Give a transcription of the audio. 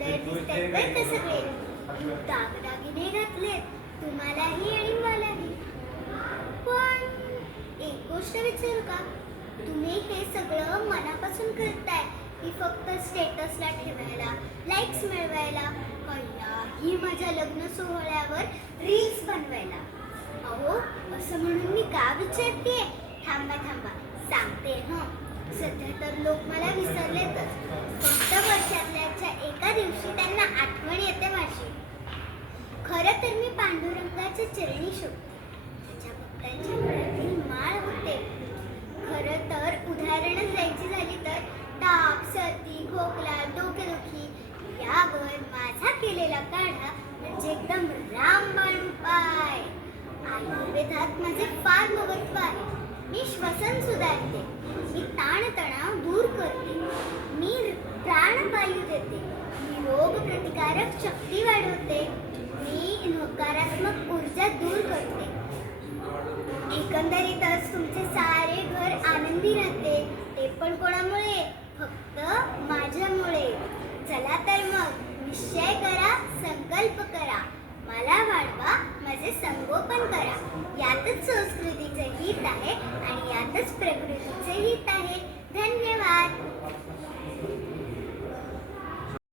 सुंदर दिसतात बरं का सगळे दागदागिने घातलेत तुम्हालाही आणि मलाही पण एक गोष्ट विचारू का तुम्ही हे सगळं मनापासून करताय की फक्त स्टेटसला ठेवायला लाईक्स मिळवायला ही माझ्या लग्न सोहळ्यावर रील्स बनवायला अहो असं म्हणून मी का विचारते थांबा थांबा. सांगते हं. सध्या तर लोक मला विसरलेतच. फक्त वर्षात आठवण खरं तर मी पांडुरंगाच्या चरणी शोधते त्याच्या भक्तांच्या माळ होते. खरं तर उदाहरणच द्यायची झाली तर ताप सर्दी खोकला डोकेदुखी यावर माझा केलेला काढा म्हणजे एकदम रामबाण उपाय. आयुर्वेदात माझे फार महत्त्व आहे. मी श्वसन सुधारते. सकारात्मक शक्ती वाढवते. मी नकारात्मक ऊर्जा दूर करते. एकंदरीतच तुमचे सारे घर आनंदी राहते. ते पण कोणामुळे? फक्त माझ्यामुळे. चला तर मग निश्चय करा संकल्प करा. मला वाढवा माझे संगोपन करा. यातच संस्कृतीचे हित आहे आणि यातच प्रकृतीचे हित आहे.